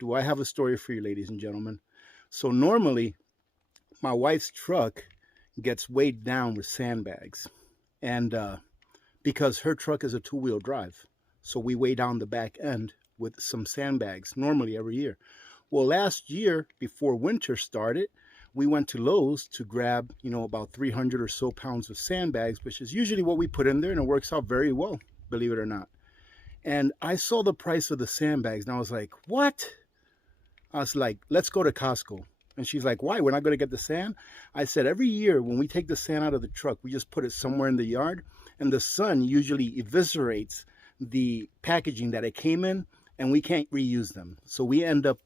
do I have a story for you, ladies and gentlemen. So normally, my wife's truck gets weighed down with sandbags. And because her truck is a two-wheel drive, so we weigh down the back end with some sandbags normally every year. Well, last year, before winter started, we went to Lowe's to grab, about 300 or so pounds of sandbags, which is usually what we put in there, and it works out very well, believe it or not. And I saw the price of the sandbags, and I was like, what? I was like, let's go to Costco. And she's like, why? We're not going to get the sand? I said, every year when we take the sand out of the truck, we just put it somewhere in the yard, and the sun usually eviscerates the packaging that it came in, and we can't reuse them. So we end up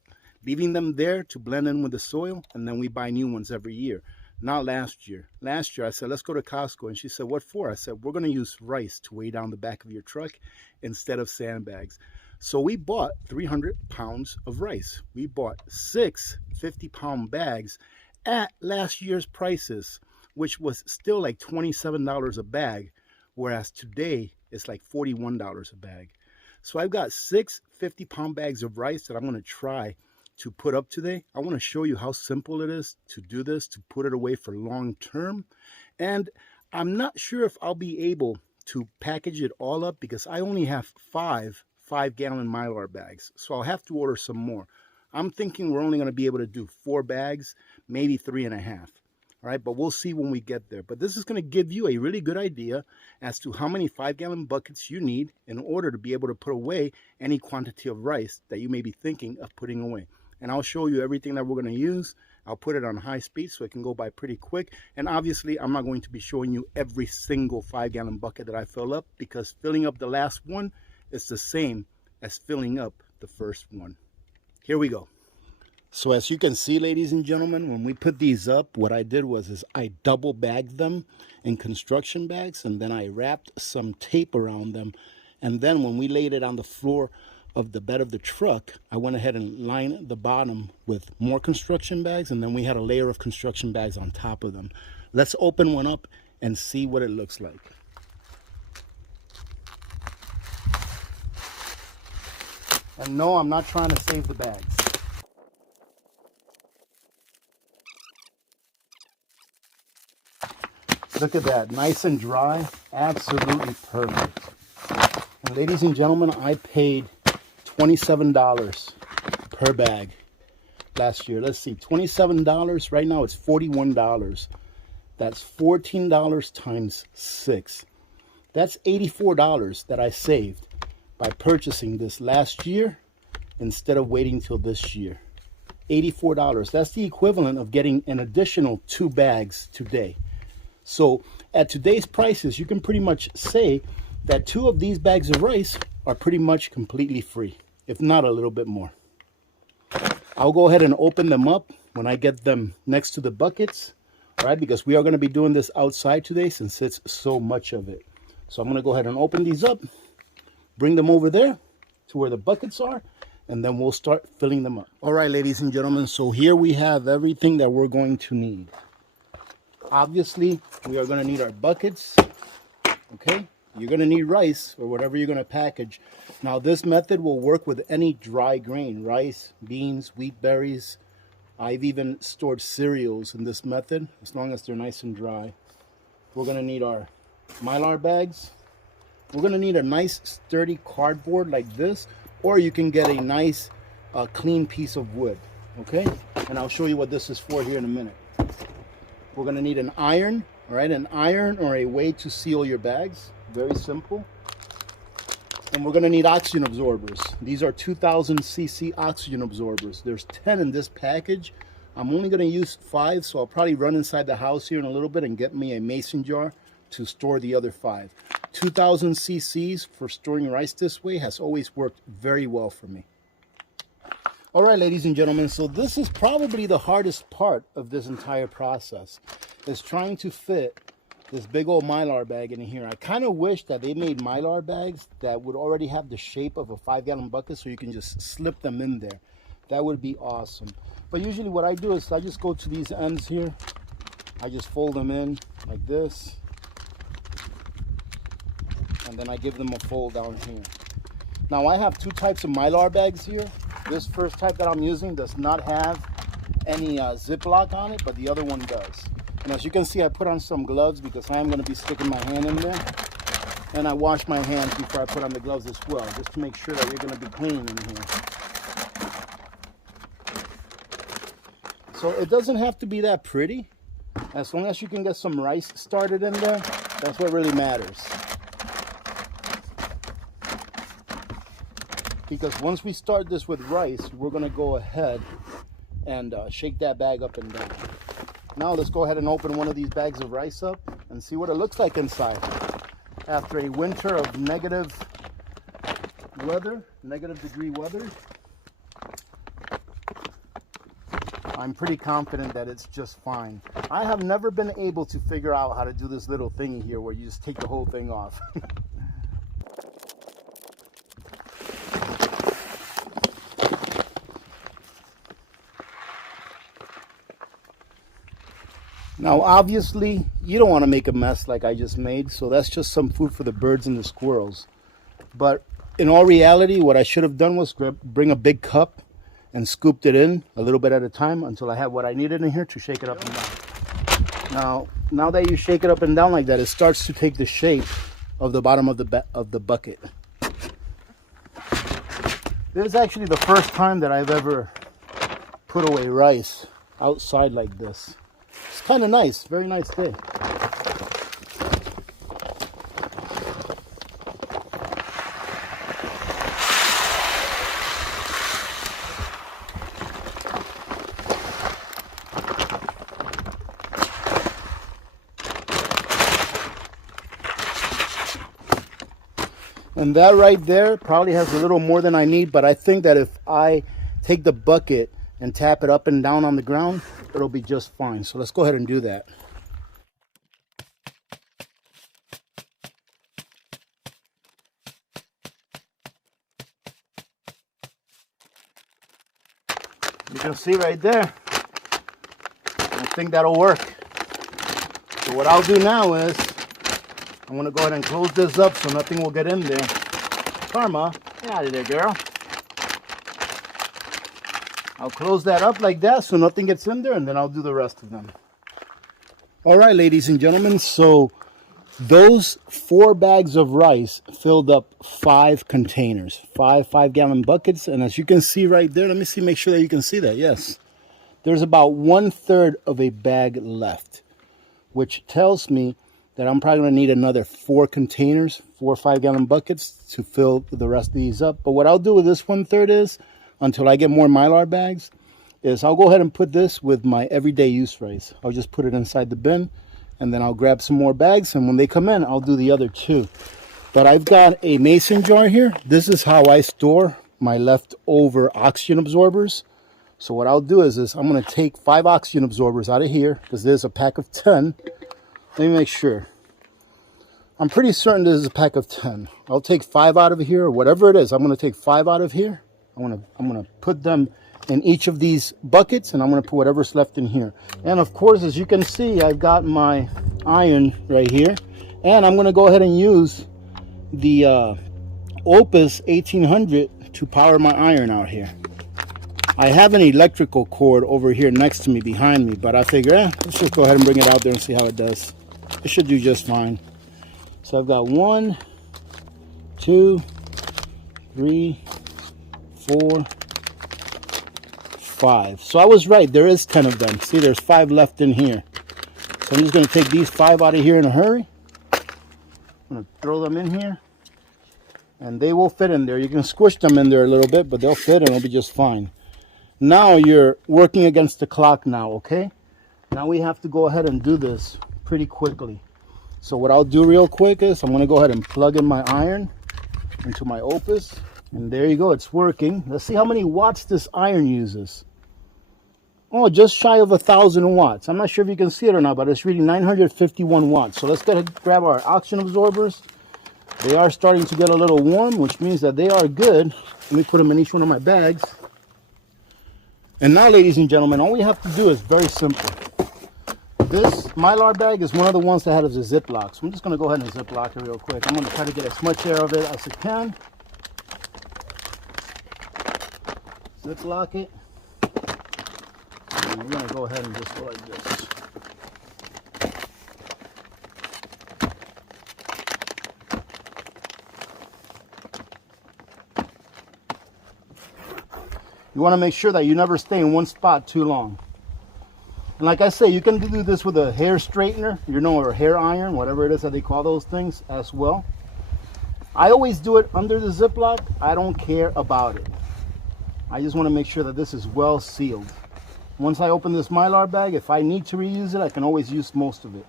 leaving them there to blend in with the soil, and then we buy new ones every year. Not last year. Last year I said, let's go to Costco. And she said, what for? I said, we're going to use rice to weigh down the back of your truck instead of sandbags. So we bought 300 pounds of rice. We bought 6 50-pound bags at last year's prices, which was still like $27 a bag, whereas today it's like $41 a bag. So I've got 6 50-pound bags of rice that I'm going to try to put up today. I want to show you how simple it is to do this, to put it away for long term. And I'm not sure if I'll be able to package it all up because I only have 5-gallon Mylar bags. So I'll have to order some more. I'm thinking we're only going to be able to do 4 bags, maybe 3.5. All right, but we'll see when we get there. But this is going to give you a really good idea as to how many 5-gallon buckets you need in order to be able to put away any quantity of rice that you may be thinking of putting away. And I'll show you everything that we're going to use. I'll put it on high speed so it can go by pretty quick. And obviously, I'm not going to be showing you every single 5-gallon bucket that I fill up, because filling up the last one is the same as filling up the first one. Here we go. So as you can see, ladies and gentlemen, when we put these up, what I did was I double bagged them in construction bags, and then I wrapped some tape around them. And then when we laid it on the floor of the bed of the truck, I went ahead and lined the bottom with more construction bags, and then we had a layer of construction bags on top of them. Let's open one up and see what it looks like. And no, I'm not trying to save the bags. Look at that, nice and dry, absolutely perfect. And ladies and gentlemen, I paid $27 per bag last year. Let's see, $27. Right now it's $41. That's $14 times 6. That's $84 that I saved by purchasing this last year instead of waiting till this year. $84. That's the equivalent of getting an additional 2 bags today. So at today's prices, you can pretty much say that 2 of these bags of rice are pretty much completely free, if not a little bit more. I'll go ahead and open them up when I get them next to the buckets, all right, because we are going to be doing this outside today since it's so much of it. So I'm going to go ahead and open these up, bring them over there to where the buckets are, and then we'll start filling them up. All right, ladies and gentlemen, so here we have everything that we're going to need. Obviously, we are going to need our buckets, okay? You're going to need rice or whatever you're going to package. Now, this method will work with any dry grain, rice, beans, wheat berries. I've even stored cereals in this method, as long as they're nice and dry. We're going to need our Mylar bags. We're going to need a nice sturdy cardboard like this, or you can get a nice clean piece of wood, okay? And I'll show you what this is for here in a minute. We're going to need an iron, all right? An iron or a way to seal your bags. Very simple. And we're going to need oxygen absorbers. These are 2000 cc oxygen absorbers. There's 10 in this package. I'm only going to use 5, so I'll probably run inside the house here in a little bit and get me a mason jar to store the other 5. 2000 cc's for storing rice this way has always worked very well for me. All right, ladies and gentlemen, so this is probably the hardest part of this entire process, is trying to fit this big old Mylar bag in here. I kind of wish that they made Mylar bags that would already have the shape of a 5-gallon bucket so you can just slip them in there. That would be awesome. But usually what I do is I just go to these ends here. I just fold them in like this. And then I give them a fold down here. Now I have 2 types of Mylar bags here. This first type that I'm using does not have any Ziploc on it, but the other one does. And as you can see, I put on some gloves because I am going to be sticking my hand in there. And I wash my hands before I put on the gloves as well, just to make sure that you're going to be clean in here. So it doesn't have to be that pretty. As long as you can get some rice started in there, that's what really matters. Because once we start this with rice, we're going to go ahead and shake that bag up and down. Now let's go ahead and open one of these bags of rice up and see what it looks like inside. After a winter of negative degree weather, I'm pretty confident that it's just fine. I have never been able to figure out how to do this little thingy here where you just take the whole thing off. Now obviously you don't want to make a mess like I just made, so that's just some food for the birds and the squirrels. But in all reality, what I should have done was bring a big cup and scooped it in a little bit at a time until I had what I needed in here to shake it up and down. Now that you shake it up and down like that, it starts to take the shape of the bottom of the bucket. This is actually the first time that I've ever put away rice outside like this. It's kind of nice, very nice day. And that right there probably has a little more than I need, but I think that if I take the bucket and tap it up and down on the ground, it'll be just fine. So let's go ahead and do that. You can see right there, I think that'll work. So what I'll do now is, I'm going to go ahead and close this up so nothing will get in there. Karma, get out of there, girl. I'll close that up like that so nothing gets in there, and then I'll do the rest of them. All right, ladies and gentlemen, so those 4 bags of rice filled up 5 containers, 5-gallon buckets. And as you can see right there, let me see, make sure that you can see that. Yes, there's about 1/3 of a bag left, which tells me that I'm probably going to need another 4 containers, 4 5-gallon buckets to fill the rest of these up. But what I'll do with this 1/3 is, until I get more Mylar bags, is I'll go ahead and put this with my everyday use rice. I'll just put it inside the bin, and then I'll grab some more bags, and when they come in, I'll do the other 2. But I've got a mason jar here. This is how I store my leftover oxygen absorbers. So what I'll do is I'm going to take 5 oxygen absorbers out of here, because there's a pack of 10. Let me make sure. I'm pretty certain this is a pack of 10. I'll take 5 out of here, or whatever it is. I'm going to take 5 out of here. I'm going to put them in each of these buckets, and I'm going to put whatever's left in here. And of course, as you can see, I've got my iron right here, and I'm going to go ahead and use the Opus 1800 to power my iron out here. I have an electrical cord over here next to me, behind me, but I figure, let's just go ahead and bring it out there and see how it does. It should do just fine. So I've got 1, 2, 3, 4, 5. So I was right, there is 10 of them. See, there's 5 left in here. So I'm just going to take these 5 out of here in a hurry. I'm going to throw them in here, and they will fit in there. You can squish them in there a little bit, but they'll fit and it'll be just fine. Now you're working against the clock now, okay? Now we have to go ahead and do this pretty quickly. So what I'll do real quick is I'm going to go ahead and plug in my iron into my Opus. And there you go, it's working. Let's see how many watts this iron uses. Oh, just shy of 1,000 watts. I'm not sure if you can see it or not, but it's reading 951 watts. So let's go ahead and grab our oxygen absorbers. They are starting to get a little warm, which means that they are good. Let me put them in each one of my bags. And now, ladies and gentlemen, all we have to do is very simple. This Mylar bag is one of the ones that has a Ziploc. So I'm just going to go ahead and Ziploc it real quick. I'm going to try to get as much air of it as I can. Ziplock it. And we're going to go ahead and just go like this. You want to make sure that you never stay in one spot too long. And like I say, you can do this with a hair straightener, or hair iron, whatever it is that they call those things as well. I always do it under the Ziploc. I don't care about it. I just want to make sure that this is well sealed. Once I open this Mylar bag, if I need to reuse it, I can always use most of it.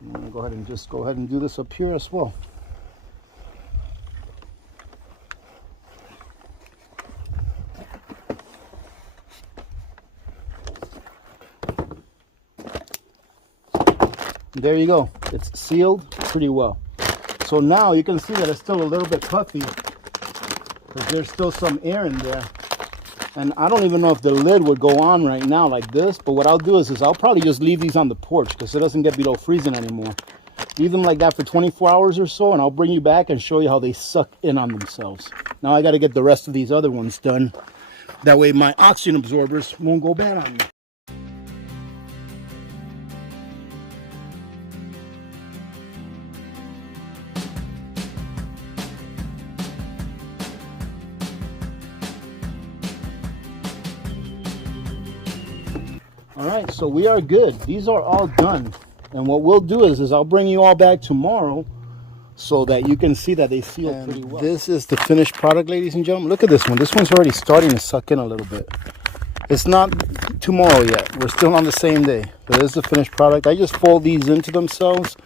I'm going to go ahead and do this up here as well. There you go. It's sealed pretty well. So now you can see that it's still a little bit puffy because there's still some air in there. And I don't even know if the lid would go on right now like this, but what I'll do is I'll probably just leave these on the porch because it doesn't get below freezing anymore. Leave them like that for 24 hours or so, and I'll bring you back and show you how they suck in on themselves. Now I got to get the rest of these other ones done. That way my oxygen absorbers won't go bad on me. All right, so we are good. These are all done. And what we'll do is I'll bring you all back tomorrow so that you can see that they seal pretty well. This is the finished product, ladies and gentlemen. Look at this one. This one's already starting to suck in a little bit. It's not tomorrow yet. We're still on the same day. But this is the finished product. I just fold these into themselves.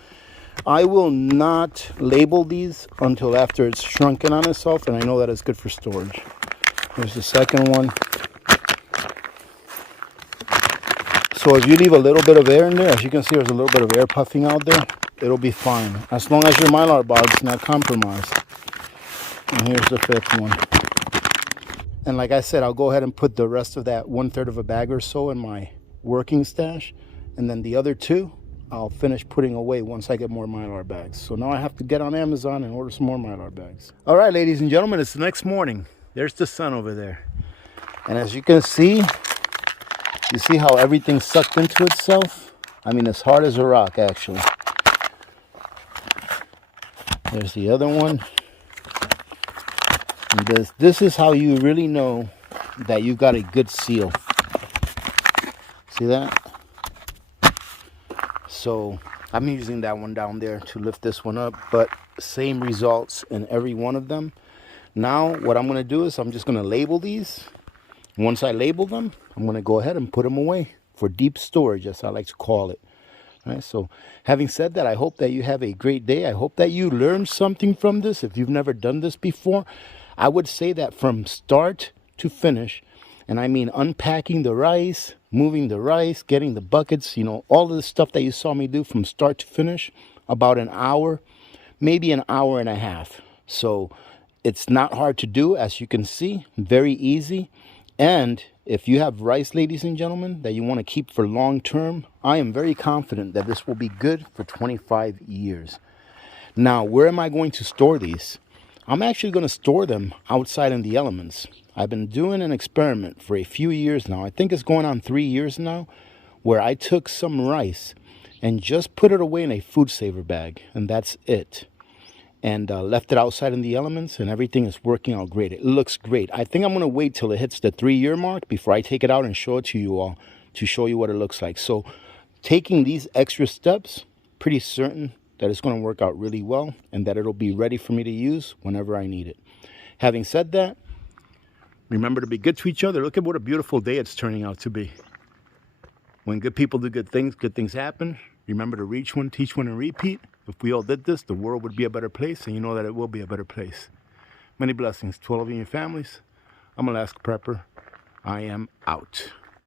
I will not label these until after it's shrunken on itself, and I know that it's good for storage. Here's the second one. So if you leave a little bit of air in there, as you can see, there's a little bit of air puffing out there. It'll be fine, as long as your Mylar bog's not compromised. And here's the fifth one. And like I said, I'll go ahead and put the rest of that 1/3 of a bag or so in my working stash. And then the other two, I'll finish putting away once I get more Mylar bags. So now I have to get on Amazon and order some more Mylar bags. All right, ladies and gentlemen, it's the next morning. There's the sun over there. And as you can see, you see how everything sucked into itself? I mean, as hard as a rock, actually. There's the other one. And this is how you really know that you've got a good seal. See that? So I'm using that one down there to lift this one up, but same results in every one of them. Now what I'm going to do is I'm just going to label these. Once I label them, I'm going to go ahead and put them away for deep storage, as I like to call it. All right, so having said that, I hope that you have a great day. I hope that you learned something from this. If you've never done this before, I would say that from start to finish, and I mean unpacking the rice, moving the rice, getting the buckets, all of the stuff that you saw me do from start to finish, about an hour, maybe an hour and a half. So it's not hard to do, as you can see, very easy. And if you have rice, ladies and gentlemen, that you want to keep for long term, I am very confident that this will be good for 25 years. Now, where am I going to store these? I'm actually going to store them outside in the elements. I've been doing an experiment for a few years now. I think it's going on 3 years now, where I took some rice and just put it away in a food saver bag, and that's it. And left it outside in the elements, and everything is working out great. It looks great. I think I'm going to wait till it hits the 3-year mark before I take it out and show it to you all, to show you what it looks like. So taking these extra steps, pretty certain that it's going to work out really well and that it'll be ready for me to use whenever I need it. Having said that, remember to be good to each other. Look at what a beautiful day it's turning out to be. When good people do good things happen. Remember to reach one, teach one, and repeat. If we all did this, the world would be a better place, and you know that it will be a better place. Many blessings to all of you and your families. I'm Alaska Prepper. I am out.